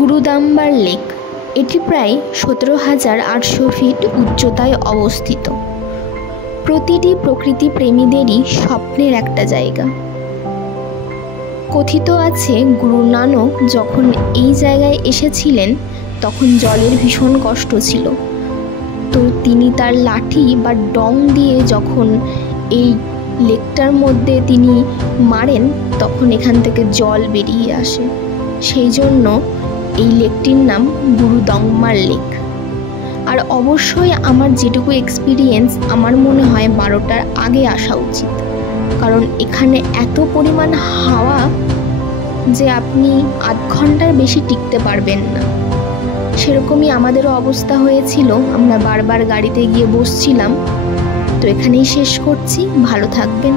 গুরুদাম্বার lake এটি প্রায় 17,800 fit উচ্চতায় অবস্থিত। প্রতিটি প্রকৃতি প্রেমীদেরই স্বপ্নের একটা জায়গা। কথিত আছে গুরু নানক যখন এই জায়গায় এসেছিলেন তখন জলের ভীষণ কষ্ট ছিল, তো তিনি তার লাঠি বা ডং দিয়ে যখন এই লেকটার মধ্যে তিনি মারেন তখন এখান থেকে জল বেরিয়ে আসে। সেই জন্য এই লেকটির নাম গুরুদম্বার লেক। আর অবশ্যই আমার যেটুকু এক্সপিরিয়েন্স, আমার মনে হয় 12টার আগে আসা উচিত, কারণ এখানে এত পরিমাণ হাওয়া যে আপনি আধ ঘন্টার বেশি টিকতে পারবেন না। সেরকমই আমাদেরও অবস্থা হয়েছিল, আমরা বারবার গাড়িতে গিয়ে বসছিলাম। তো এখানেই শেষ করছি, ভালো থাকবেন।